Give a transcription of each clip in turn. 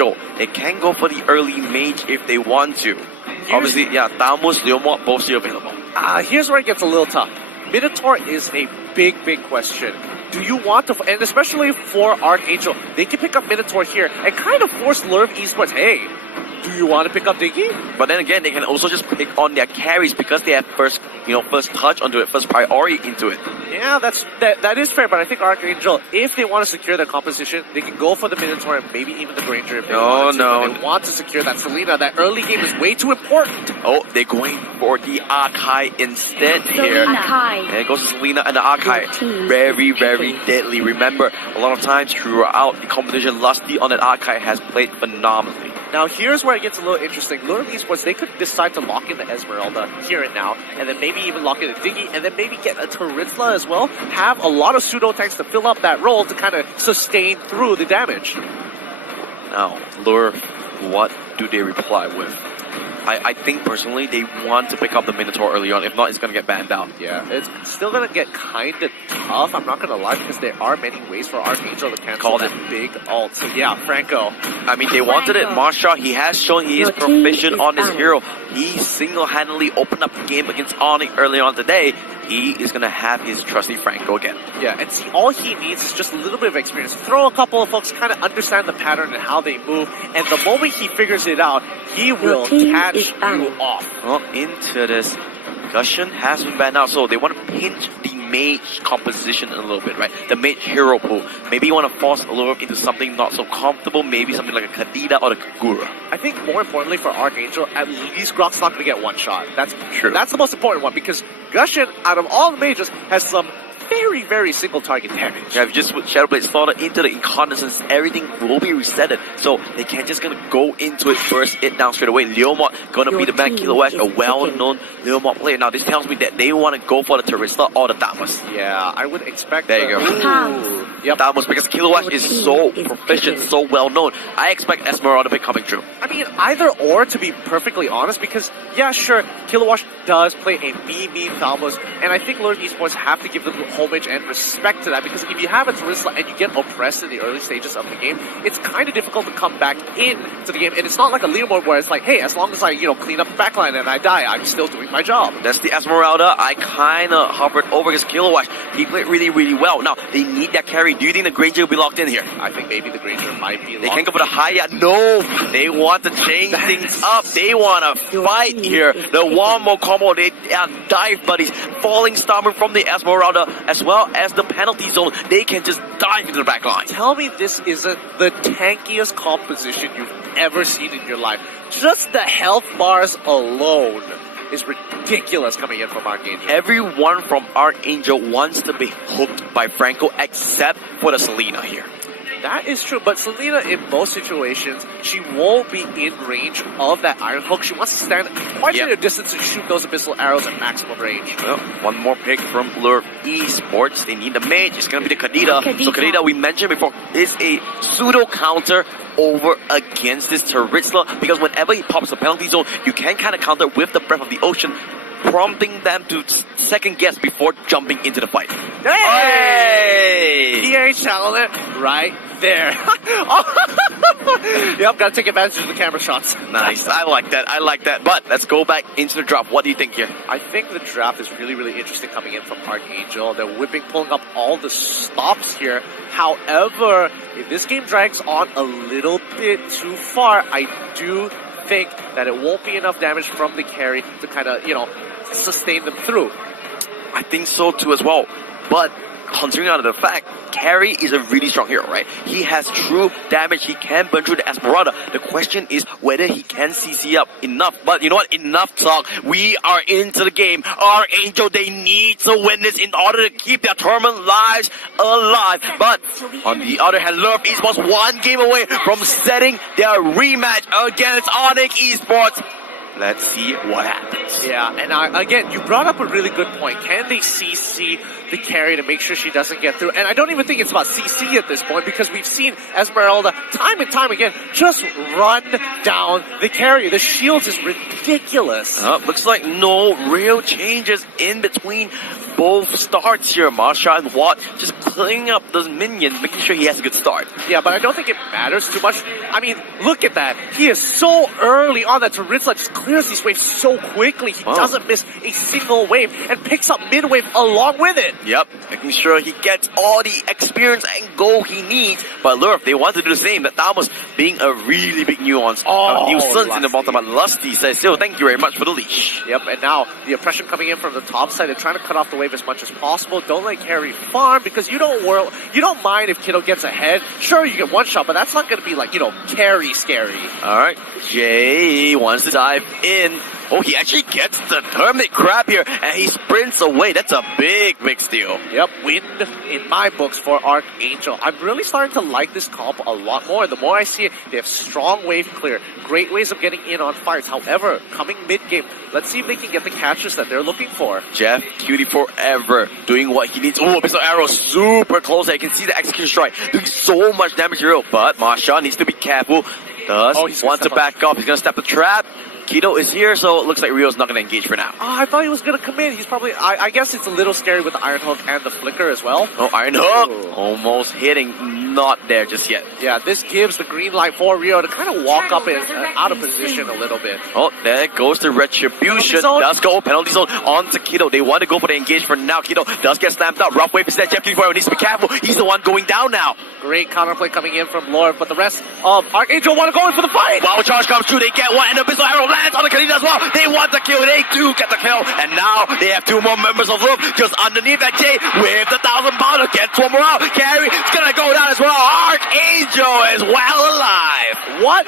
Arkangel. They can go for the early mage if they want to. Obviously, yeah, Thamus, Leomort, both still available. Here's where it gets a little tough. Minotaur is a big question. Do you want to, and especially for Arkangel, they can pick up Minotaur here and kind of force Louvre Esports, hey, do you want to pick up Diggy? But then again, they can also just pick on their carries because they have first touch onto it, first priority into it. Yeah, that is fair, but I think Arkangel, if they want to secure their composition, they can go for the Minotaur and maybe even the Granger if they want to. They want to secure that Selena. That early game is way too important. Oh, they're going for the Arkai instead here. And it goes to Selena and the Arkai. Very, very deadly. Remember, a lot of times throughout the competition, Lusty on that Arkai has played phenomenally. Now here's where it gets a little interesting. Louvre Esports, they could decide to lock in the Esmeralda here and now, and then maybe even lock in a Diggy, and then maybe get a Tarithla as well. Have a lot of pseudo tanks to fill up that role to kind of sustain through the damage. Now, Louvre, what do they reply with? I think personally they want to pick up the Minotaur early on. If not, it's going to get banned out. Yeah, it's still going to get kind of tough. I'm not going to lie, because there are many ways for Arkangel to cancel that big ult. So yeah, Franco. I mean, they wanted it. Marsha, he has shown he is proficient on this hero. He single-handedly opened up the game against Onyx early on today. He is going to have his trusty Franco again. Yeah, and see, all he needs is just a little bit of experience. Throw a couple of folks, kind of understand the pattern and how they move, and the moment he figures it out, he will catch you off. Well, into this, Gusion has been banned out, so they want to pinch the mage composition a little bit, right? The mage hero pool. Maybe you want to force a little into something not so comfortable, maybe something like a Kadida or the Kagura. I think more importantly for Arkangel, at least Grok's not going to get one shot. That's true. That's the most important one, because Gusion, out of all the mages, has some very, very single target damage. Yeah, if you just put Shadowblade Slaughter into the Incandescence, everything will be resetted. So they can't just gonna go into it, burst it down straight away. Leomort gonna be the man, Kilowatt, a well-known Leomort player. Now this tells me that they want to go for the Tarista or the Thamus. Yeah, I would expect there you go. Yep. Thamus, because Kilowatt is so proficient, so well-known. I expect Esmeralda to be coming through. I mean, either or, to be perfectly honest, because, yeah, sure, Kilowatt does play a mean Thamus, and I think Louvre Esports have to give them homage and respect to that, because if you have a Tarissa and you get oppressed in the early stages of the game, it's kind of difficult to come back into the game, and it's not like a leaderboard where it's like, hey, as long as I, clean up the backline and I die, I'm still doing my job. That's the Esmeralda. I kind of hovered over his Kilowatt. He played really, really well. Now, they need that carry. Do you think the Granger will be locked in here? I think maybe the Granger might be locked in. They can't go for the Haya. No! They want to change things up. They want to fight here. The one more combo, they are dive buddies. Falling Starman from the Esmeralda, as well as the penalty zone. They can just dive into the back line. Tell me this isn't the tankiest composition you've ever seen in your life. Just the health bars alone is ridiculous coming in from Arkangel. Everyone from Arkangel wants to be hooked by Franco except for the Selena here. That is true, but Selena, in most situations, she won't be in range of that iron hook. She wants to stand quite a distance and shoot those abyssal arrows at maximum range. Well, one more pick from Louvre Esports. They need the mage. It's going to be the Kadida. So Kadida, we mentioned before, is a pseudo counter over against this Taritsla, because whenever he pops the penalty zone, you can kind of counter with the Breath of the Ocean, prompting them to second guess before jumping into the fight. Hey! PH telling it right there. Yep, gotta take advantage of the camera shots. Nice. I like that. I like that. But let's go back into the draft. What do you think here? I think the draft is really, really interesting coming in from Arkangel. They're pulling up all the stops here. However, if this game drags on a little bit too far, I do think that it won't be enough damage from the carry to kind of, sustain them through. I think so too as well. But considering out of the fact, Carry is a really strong hero, right? He has true damage. He can burn through the Esmeralda. The question is whether he can CC up enough. But you know what? Enough talk. We are into the game. Arkangel, they need to win this in order to keep their tournament lives alive. But on the other hand, Louvre Esports one game away from setting their rematch against Onyx Esports. Let's see what happens. Yeah, and again, you brought up a really good point. Can they CC the carry to make sure she doesn't get through? And I don't even think it's about CC at this point, because we've seen Esmeralda time and time again just run down the carry. The shields is ridiculous. Looks like no real changes in between both starts here. Marsha and Watt just cleaning up those minions, making sure he has a good start. Yeah, but I don't think it matters too much. I mean, look at that. He is so early on that Taritzla just clears these waves so quickly. He doesn't miss a single wave and picks up mid-wave along with it. Yep, making sure he gets all the experience and goal he needs. But Louvre, they want to do the same. That was being a really big nuance. Nuisance in the bottom, but Lusty says, still, thank you very much for the leash. Yep, and now the oppression coming in from the top side. They're trying to cut off the wave as much as possible. Don't let Carry farm because you don't mind if Kiddo gets ahead. Sure, you get one shot, but that's not going to be like, Carry scary. All right, Jay wants to dive in. Oh, he actually gets the Terminate Crab here, and he sprints away. That's a big steal. Yep, win in my books for Arkangel. I'm really starting to like this comp a lot more. The more I see it, they have strong wave clear, great ways of getting in on fights. However, coming mid-game, let's see if they can get the catches that they're looking for. Jeff Cutie forever doing what he needs. Oh, Pistol Arrow super close. I can see the execution strike doing so much damage here, but Marsha needs to be careful. Does want to back up. He's going to step the trap. Kido is here, so it looks like Rio's not going to engage for now. I thought he was going to come in. He's probably... I guess it's a little scary with the Iron Hook and the Flicker as well. Oh, Iron Hook! Almost hitting. Not there just yet. Yeah, this gives the green light for Rio to kind of walk up and out of position a little bit. Oh, there goes the Retribution. Does go penalty zone onto Kido. They want to go for the engage for now. Kido does get slammed up. Rough wave is there. Jeff Cutie needs to be careful. He's the one going down now. Great counterplay coming in from Lord, but the rest of Arkangel want to go in for the fight. Wow, charge comes through. They get one, and the Pistol Arrow lands on the Kanina as well. They want the kill. They do get the kill, and now they have two more members of Louvre just underneath that Jay with the 1,000-pounder. Gets one more out. Carry is gonna go down as well. Arkangel is well alive. What?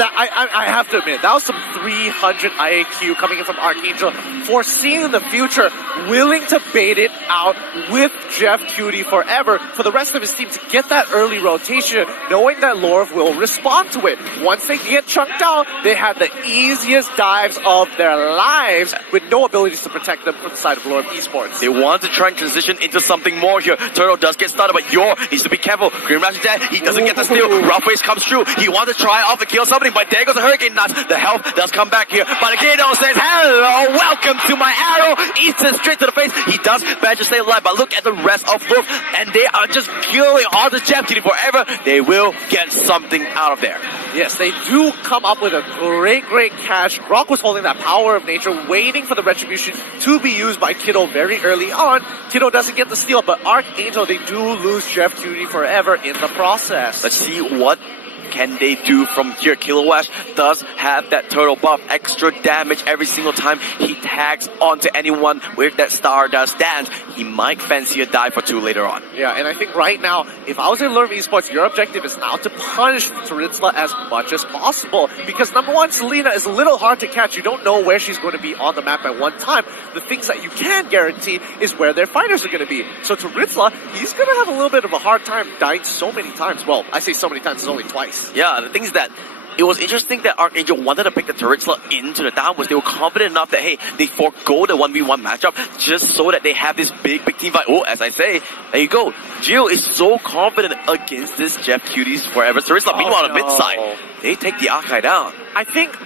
I have to admit, that was some 300 IAQ coming in from Arkangel, foreseeing in the future, willing to bait it out with Jeff Cutie forever for the rest of his team to get that early rotation, knowing that Lorv will respond to it. Once they get chunked out, they had the easiest dives of their lives with no abilities to protect them from the side of Lorv Esports. They want to try and transition into something more here. Turtle does get started, but Yor needs to be careful. Green Rash is dead. He doesn't get the steal. Rough Waves comes through. He wants to try off and kill somebody, but there goes the Hurricane Nuts. The health does come back here. But Kiddo says, hello, welcome to my arrow. Eats it straight to the face. He does manage to stay alive, but look at the rest of Louvre, and they are just killing all the Jeff Cutie forever. They will get something out of there. Yes, they do come up with a great catch. Rock was holding that power of nature, waiting for the retribution to be used by Kiddo very early on. Kiddo doesn't get the steal, but Arkangel, they do lose Jeff Cutie forever in the process. Let's see what can they do from here. Kilowash does have that turtle buff, extra damage every single time he tags onto anyone where that star does dance. He might fancy a dive or two later on. Yeah, and I think right now, if I was in Louvre Esports, your objective is now to punish Taritzla as much as possible. Because number one, Selena is a little hard to catch. You don't know where she's going to be on the map at one time. The things that you can guarantee is where their fighters are going to be. So Taritzla, he's going to have a little bit of a hard time dying so many times. Well, I say so many times, it's only twice. Yeah, the thing is that it was interesting that Arkangel wanted to pick the Taritzla into the down, was they were confident enough that, hey, they forego the 1v1 matchup just so that they have this big team fight. Oh, as I say, there you go. Jill is so confident against this Jeff Cutie's forever Taritzla. Meanwhile, on the mid side, they take the Arkai down. I think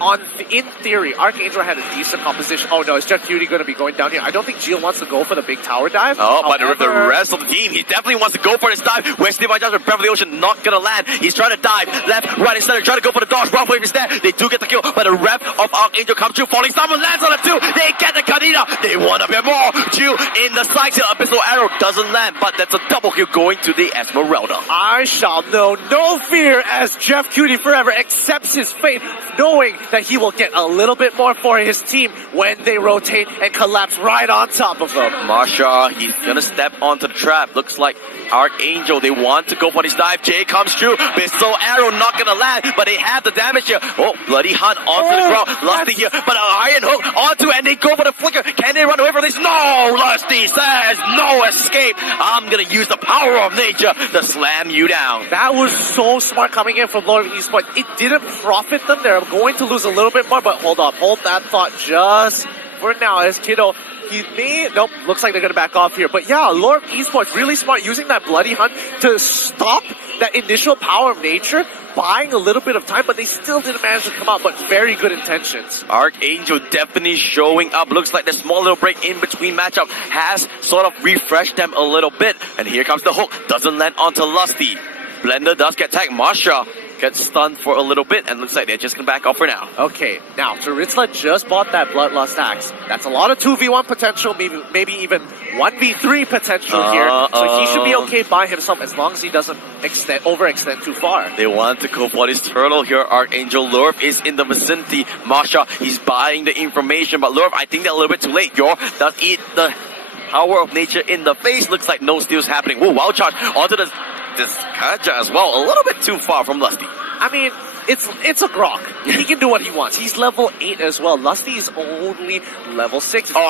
in theory, Arkangel had a decent composition. Oh no, is Jeff Cutie going to be going down here? I don't think Jill wants to go for the big tower dive. Oh, but with the rest of the team, he definitely wants to go for this dive. Where's Steve Johnson from Beverly Ocean? Not going to land. He's trying to dive left, right, and center, trying to go for the dodge. Rough wave is there. They do get the kill, but the rep of Arkangel comes through, falling. Someone lands on the two. They get the Kadena. They want a bit more. Jill in the sights here. Abyssal Arrow doesn't land, but that's a double kill going to the Esmeralda. I shall know no fear as Jeff Cutie forever accepts his fate, knowing that he will get a little bit more for his team when they rotate and collapse right on top of them. Marsha, he's gonna step onto the trap. Looks like Arkangel, they want to go for this dive. Jay comes through. Pistol Arrow not gonna land, but they have the damage here. Oh, Bloody Hunt onto the ground. Lusty here, but an Iron Hook onto it, and they go for the flicker. Can they run away from this? No! Lusty says no escape. I'm gonna use the power of nature to slam you down. That was so smart coming in from Lord Esports. It didn't profit them. They're going to lose a little bit more, but hold on. Hold that thought just for now as Kiddo. Nope, looks like they're going to back off here. But yeah, Lord Esports really smart using that Bloody Hunt to stop that initial power of nature, buying a little bit of time, but they still didn't manage to come out, but very good intentions. Arkangel definitely showing up. Looks like the small little break in between matchup has sort of refreshed them a little bit. And here comes the hook. Doesn't land onto Lusty. Blender does get tagged. Masha gets stunned for a little bit, and looks like they're just gonna back off for now. Okay, now Taritzla just bought that Bloodlust Axe. That's a lot of 2v1 potential, maybe even 1v3 potential here. So he should be okay by himself as long as he doesn't overextend too far. They want to go for this turtle here. Arkangel Louvre is in the vicinity. Masha, he's buying the information, but Louvre, I think they're a little bit too late. Yor does eat the power of nature in the face. Looks like no steals happening. Whoa, wild charge onto this Kaja as well. A little bit too far from Lusty. I mean, it's a Grok. He can do what he wants. He's level 8 as well. Lusty is only level 6. Lusty!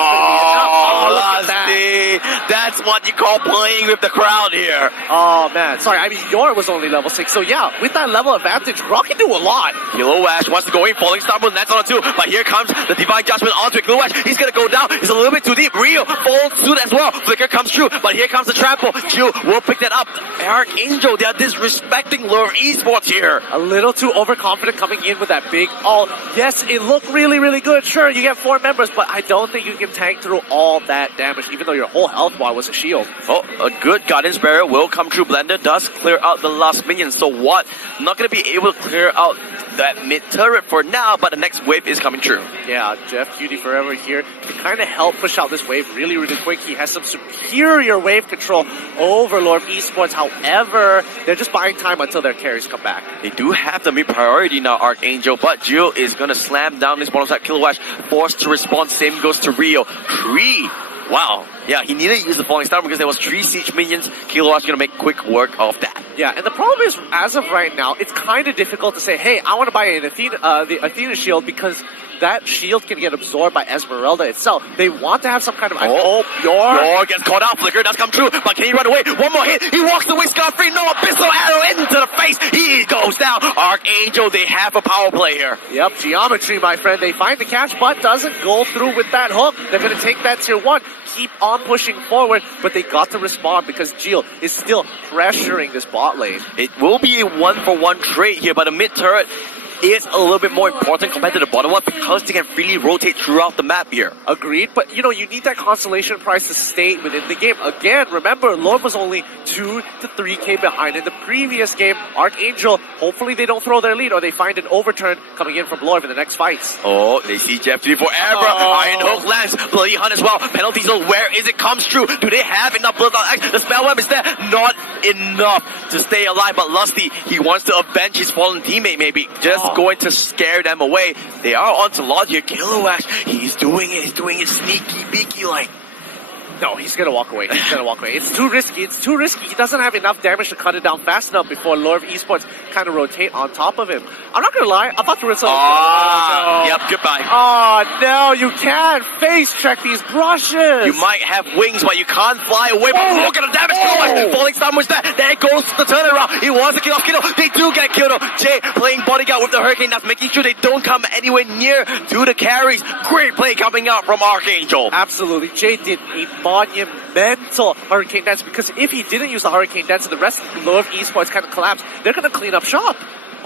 That's what you call playing with the crowd here. Oh, man. Sorry, I mean, Yor was only level 6. So, yeah, with that level advantage, Grok can do a lot. Kilo Ash wants to go in. Falling Star Moon, that's on a 2. But here comes the Divine Judgment onto it. Kilo Ash, he's going to go down. He's a little bit too deep. Rio folds suit as well. Flicker comes true. But here comes the trample. Jill will pick that up. Arkangel, they are disrespecting Louvre Esports here. A little too overconfident coming in with that big ult. Yes, it looked really, really good. Sure, you get 4 members, but I don't think you can tank through all that damage, even though your whole health bar was a shield. Oh, a good Guardian's Barrier will come true. Blender does clear out the last minion, so what? Not going to be able to clear out that mid turret for now, but the next wave is coming true. Yeah, Jeff Cutie Forever here to kind of help push out this wave really, really quick. He has some superior wave control over Louvre Esports. However, they're just buying time until their carries come back. They do have the mid priority now, Arkangel, but Jill is going to slam down this bottom side. Kilowatt forced to respond. Same goes to Rio. Tree. Wow. Yeah, he needed to use the Falling Star because there was 3 siege minions. Kilowatt's going to make quick work of that. Yeah, and the problem is, as of right now, it's kind of difficult to say, hey, I want to buy an the Athena shield because that shield can get absorbed by Esmeralda itself. They want to have some kind of... Yor gets caught out. Flicker does come true, but can he run away? One more hit. He walks away scot-free. No abyssal arrow into the face. He goes down. Arkangel, they have a power play here. Yep, geometry, my friend. They find the catch, but doesn't go through with that hook. They're going to take that tier 1. Keep on pushing forward, but they got to respond because Jill is still pressuring this bot lane. It will be a 1-for-1 trade here, but the mid turret is a little bit more important compared to the bottom one because they can freely rotate throughout the map here. Agreed, but you know, you need that constellation price to stay within the game. Again, remember, Louvre was only 2 to 3k behind in the previous game. Arkangel, hopefully they don't throw their lead or they find an overturn coming in from Louvre in the next fights. Oh, they see Jeff to be forever. Iron Hook lands. Bloody Hunt as well. Penalty zone, where is it? Comes true. Do they have enough blood on X? The spell web is there. Not enough to stay alive, but Lusty, he wants to avenge his fallen teammate maybe. Just going to scare them away. They are onto Lord here. Kilowatt, he's doing it. He's doing it sneaky beaky like. No, he's gonna walk away. He's gonna walk away. It's too risky. It's too risky. He doesn't have enough damage to cut it down fast enough before Louvre Esports kind of rotate on top of him. I'm not gonna lie. I thought the result. Yep, goodbye. Oh no, you can't face check these brushes. You might have wings, but you can't fly away. But look at the damage going. Falling Star was there. There goes the turnaround. He wants to kill off Kiddo. They do get killed. Jay playing bodyguard with the Hurricane. That's making sure they don't come anywhere near to the carries. Great play coming out from Arkangel. Absolutely. Jay did a monumental Hurricane Dance because if he didn't use the Hurricane Dance and the rest of the Louvre Esports kind of collapse, they're going to clean up shop.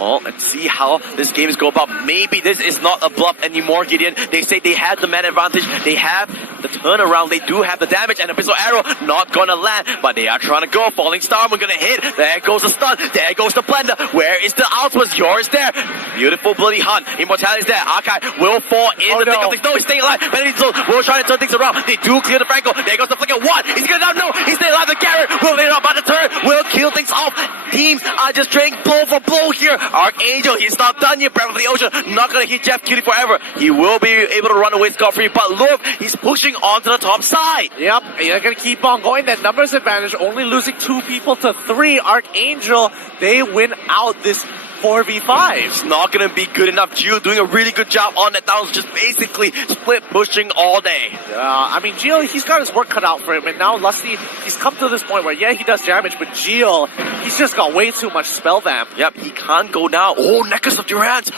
Oh, let's see how this game is going about. Maybe this is not a bluff anymore, Gideon. They say they had the man advantage. They have the turnaround. They do have the damage. And Abyssal Arrow not gonna land. But they are trying to go. Falling Star, we're gonna hit. There goes the stun. There goes the blender. Where is the outwards? Yours there. Beautiful Bloody Hunt. Immortality is there. Arkai will fall in the thick of things. No, he's staying alive. Penalty zone will try to turn things around. They do clear the Franco. There goes the flicker. What? He's gonna down. No, he's staying alive. The Garrett will lay it up. But the turn will kill things off. Teams are just trading blow for blow here. Arkangel, he's not done yet. Breath of the Ocean, not gonna hit Jeff Cutie forever. He will be able to run away scot-free, but Louvre, he's pushing onto the top side. Yep, they're gonna keep on going. That numbers advantage, only losing 2 people to 3. Arkangel, they win out this 4v5. It's not gonna be good enough. Gio doing a really good job on that down, just basically split pushing all day. I mean, Gio, he's got his work cut out for him, and now Lusty, he's come to this point where, yeah, he does damage, but Gio, he's just got way too much spell vamp. Yep, he can't go down. Oh, Necklace of Durance.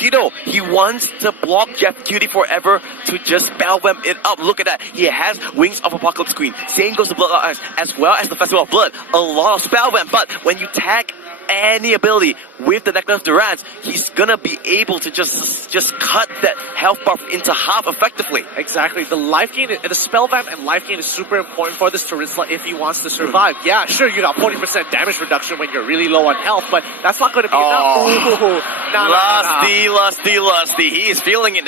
Kido, he wants to block Jeff Cutie forever to just spellwam it up. Look at that. He has Wings of Apocalypse Queen. Same goes to Blood Eyes, as well as the Festival of Blood. A lot of spellwam, but when you tag any ability with the Necklace of Durance, he's gonna be able to just cut that health buff into half effectively. Exactly. The life gain, the spell vamp and life gain is super important for this Terizla if he wants to survive. Yeah, sure, you got 40% damage reduction when you're really low on health, but that's not going to be enough. Lusty. He is feeling it.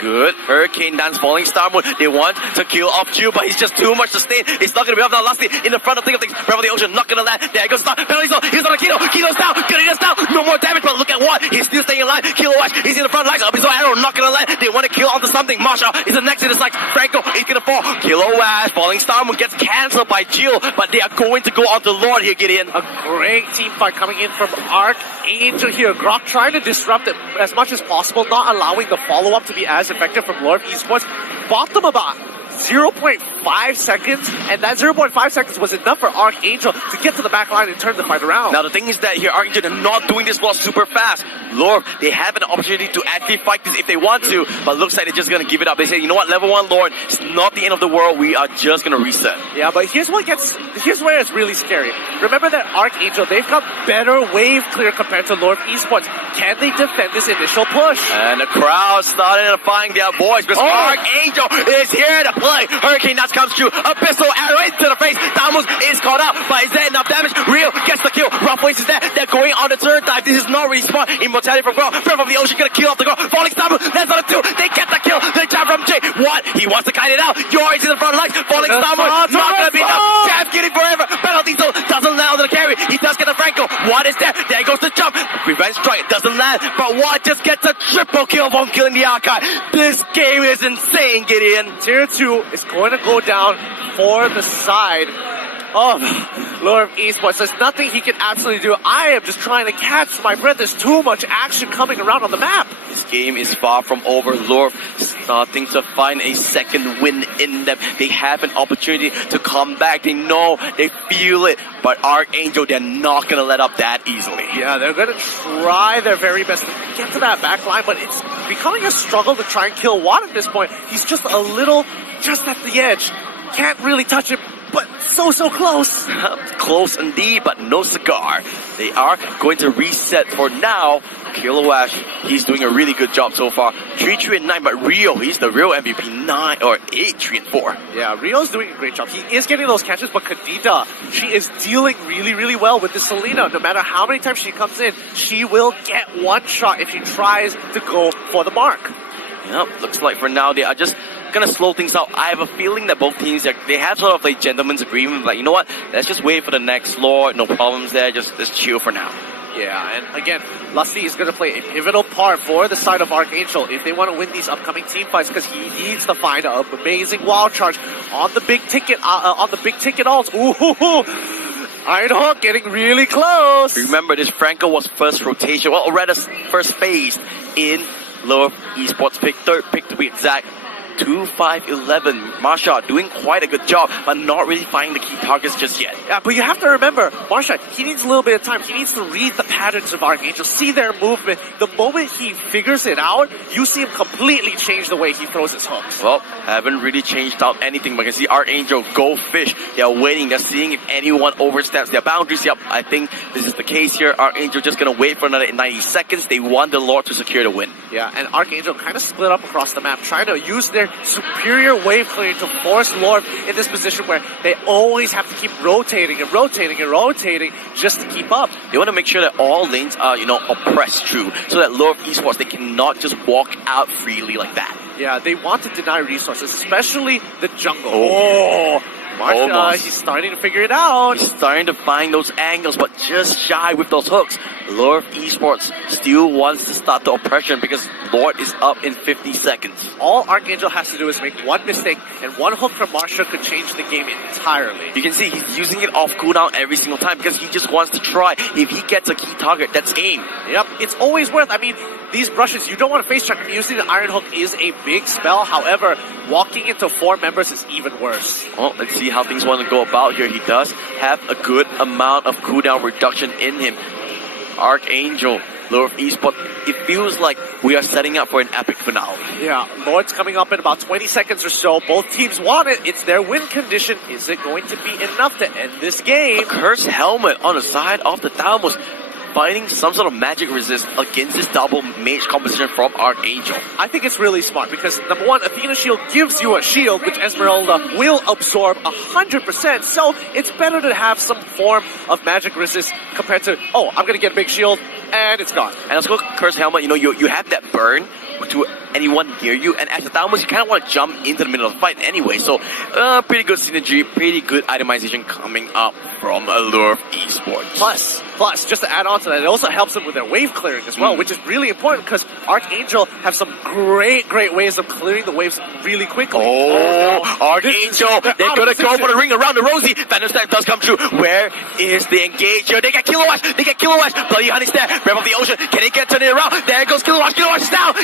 Good. Hurricane Dance, Falling Star Moon. They want to kill off Chu, but he's just too much to sustain. It's not going to be enough now. Lusty in the front of Think of Things. Breath of the Ocean, not going to land. There goes Star. Penalty zone. He's on a Kido. Kido's down. Kido's down. No more damage, but look at what. He's still staying alive. Kilowatt, he's in the front lines. Up his own arrow, not gonna let. They want to kill onto something. Marsha is the next in his like Franco is gonna fall. Kilowatt, Falling Star Moon gets cancelled by Jill, but they are going to go on the Lord here, Gideon. A great team fight coming in from Arkangel here. Grok trying to disrupt it as much as possible, not allowing the follow-up to be as effective from Lord of Esports. Bought them about 0.5 seconds, and that 0.5 seconds was enough for Arkangel to get to the back line and turn the fight around. Now the thing is that here Arkangel are not doing this loss super fast. Lord, they have an opportunity to actually fight this if they want to, but looks like they're just gonna give it up. They say, you know what, level 1 Lord, it's not the end of the world, we are just gonna reset. Yeah, but here's where it's really scary. Remember that Arkangel, they've got better wave clear compared to Lord of Esports. Can they defend this initial push? And the crowd started to find their voice because Arkangel is here to play. Hurricane Nuts comes through. Abyssal arrow into the face. Damus is caught out, but is there enough damage? Rio gets the kill. Rough Waves is there. They're going on the turn dive. This is not really smart. Immortality from Grok. Breath of the Ocean gonna kill off the Grok. Falling Star Moon lands on the 2. They get the kill. They jab from Jay. What? He wants to kite it out. Yori's in the front line. Falling Star Moon. Not gonna be enough. Jab getting forever. Penalty zone doesn't land on the carry. He does get the Franco. What is there? There goes the jump. Revenge strike doesn't land. But what just gets a triple kill from killing the Archive. This game is insane, Gideon. Tier 2 is going to go down for the side of Lord of Esports. There's nothing he can absolutely do. I am just trying to catch my breath. There's too much action coming around on the map. This game is far from over. Lord starting to find a second win in them. They have an opportunity to come back. They know, they feel it. But Arkangel, they're not going to let up that easily. Yeah, they're going to try their very best to get to that back line, but it's becoming a struggle to try and kill Watt at this point. He's just a little, just at the edge. Can't really touch him, but so close. Close indeed, but no cigar. They are going to reset for now. Kilowatt, he's doing a really good job so far. 3-3-9, but Rio, he's the real MVP. 9 or 8-3-4. Yeah, Rio's doing a great job. He is getting those catches, but Kadita, she is dealing really well with this Selena. No matter how many times she comes in, she will get one shot if she tries to go for the mark. Yep, looks like for now they are just gonna slow things out. I have a feeling that both teams, they have sort of like gentleman's agreement, like, you know what, let's just wait for the next Lord, no problems there, just chill for now. Yeah, and again, Lusty is going to play a pivotal part for the side of Arkangel if they want to win these upcoming team fights, because he needs to find an amazing wild charge on the big ticket, ults. Ooh, Iron Hook getting really close. Remember, this Franco was first rotation, well, or rather first phase in Louvre Esports pick, third pick to be exact. 2-5-11. Marsha doing quite a good job, but not really finding the key targets just yet. Yeah, but you have to remember, Marsha, he needs a little bit of time. He needs to read the patterns of Arkangel, see their movement. The moment he figures it out, you see him completely change the way he throws his hooks. Well, haven't really changed out anything, but you can see Arkangel go fish. They are waiting. They're seeing if anyone oversteps their boundaries. Yep, I think this is the case here. Arkangel just going to wait for another 90 seconds. They want the Lord to secure the win. Yeah, and Arkangel kind of split up across the map, trying to use their superior wave clearing to force Lord in this position where they always have to keep rotating just to keep up. They want to make sure that all lanes are, oppressed through, so that Lord Esports, they cannot just walk out freely like that. Yeah, they want to deny resources, especially the jungle. Oh, Marsha, he's starting to figure it out. He's starting to find those angles, but just shy with those hooks. Lord Esports still wants to start the oppression because Lord is up in 50 seconds. All Arkangel has to do is make one mistake, and one hook from Marsha could change the game entirely. You can see he's using it off cooldown every single time because he just wants to try. If he gets a key target, that's game. Yep, it's always worth. I mean, these brushes, you don't want to face check. Using the Iron Hook is a big spell. However, walking into 4 members is even worse. Well, let's see how things want to go about here. He does have a good amount of cooldown reduction in him. Arkangel Louvre Esports, it feels like we are setting up for an epic finale. Yeah, Lord's coming up in about 20 seconds or so. Both teams want it. It's their win condition. Is it going to be enough to end this game? A cursed helmet on the side of the Thalmos, finding some sort of magic resist against this double mage composition from Arkangel. I think it's really smart because, number one, Athena Shield gives you a shield, which Esmeralda will absorb 100%. So it's better to have some form of magic resist compared to, oh, I'm going to get a big shield, and it's gone. And let's go cursed helmet, you know, you have that burn to anyone near you, and as the Thalmos, you kind of want to jump into the middle of the fight anyway. So, pretty good synergy, pretty good itemization coming up from Louvre Esports. Plus, just to add on to that, it also helps them with their wave clearing as well, which is really important because Arkangel have some great ways of clearing the waves really quickly. Oh, Arkangel, they're gonna go for the ring around the Rosie. Phantom Step does come true. Where is the engager? They get Kilowatt, Bloody Honey Step, Rev of the Ocean. Can they get turned around? There goes Kilowatt is down.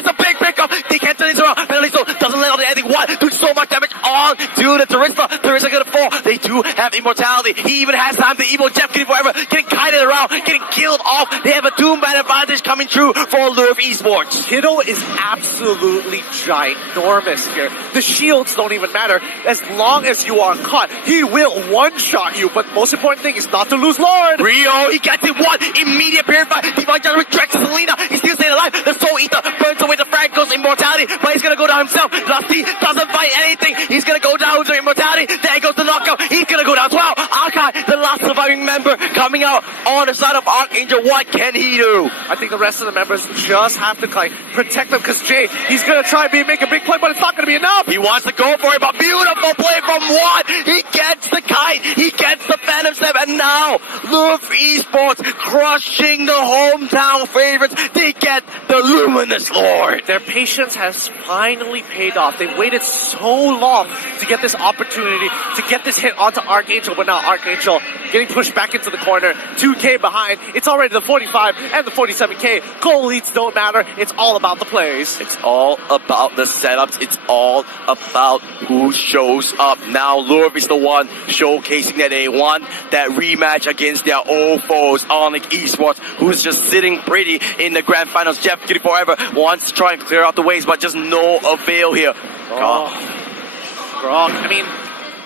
It's a big pickup. They can't turn this around. Penalty Soul doesn't let on the ending one. Doing so much damage on to the Teresa. Teresa gonna fall. They do have immortality. He even has time to evo Jeff getting forever. Getting kited around. Getting killed off. They have a 2-man advantage coming true for Louvre Esports. Kiddo is absolutely ginormous here. The shields don't even matter. As long as you are caught, he will one-shot you. But most important thing is not to lose Lord. Rio, he gets it one. Immediate purify. Divine Judgment retracts Selena. He's still staying alive. The Soul Eater burns away the Franco's immortality. But he's gonna go down himself. Lusty doesn't fight anything. He's gonna go down to immortality. There goes the knockout. He's gonna go down 12. Arkai, the last surviving member, coming out on the side of Arkangel. What can he do? I think the rest of the members just have to like protect them because Jay, he's gonna try and make a big play, but it's not gonna be enough. He wants to go for it, but beautiful play from Watt. He gets the kite. He gets the Phantom Step, and now Louvre Esports crushing the hometown favorites. They get the Luminous Lord. Their patience has finally paid off. They waited so long to get this opportunity, to get this hit onto Arkangel, but now Arkangel getting pushed back into the corner, 2K behind. It's already the 45 and the 47K. Goal leads don't matter. It's all about the plays. It's all about the setups. It's all about who shows up. Now Louvre is the one showcasing that they want that rematch against their old foes, Onyx Esports, who's just sitting pretty in the grand finals. Jeff Kitty Forever wants to try and clear out the waves, but just no avail here. Grog, I mean,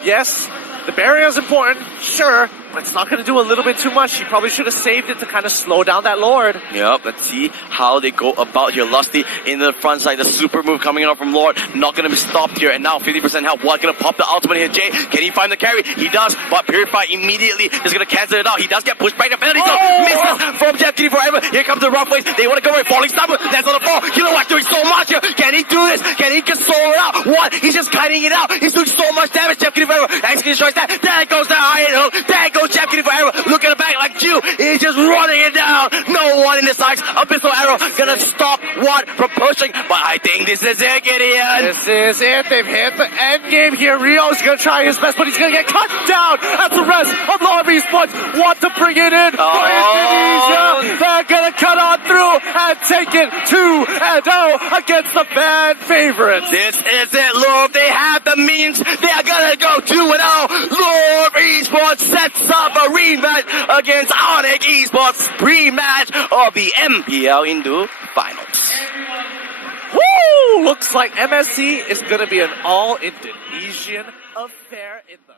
yes, the barrier is important, sure, but it's not going to do a little bit too much. She probably should have saved it to kind of slow down that Lord. Yep, let's see how they go about here. Lusty in the front side, the super move coming out from Lord, not going to be stopped here, and now 50% health. Watt going to pop the ultimate here. Jay, can he find the carry? He does, but Purify immediately is going to cancel it out. He does get pushed back. The penalty misses from Jeff Kitty Forever. Here comes the rough waves. They want to go away. Falling Stumble. That's on the fall. Kilowatt doing so much here. Can he do this? Can he console it out? What? He's just kiting it out. He's doing so much damage. Jeff Kitty Forever. Execution destroys that. There goes the iron hook. There goes Jeff Kitty Forever. Look at the back like Jew. He's just running it down. No one in the sights. Abyssal Arrow gonna stop Watt from pushing. But I think this is it, Gideon. This is it. They've hit the end game here. Rio's gonna try his best, but he's gonna get cut down. That's the rest of Louvre Esports. Want to bring it in for Indonesia. They're gonna cut on through and take it 2-0 against the fan favorites. This is it, Louvre. They have the means. They are gonna go 2-0. Louvre Esports sets up a rematch against Onyx Esports, rematch of the MPL Indo Finals. Woo! Looks like MSC is going to be an all-Indonesian affair in the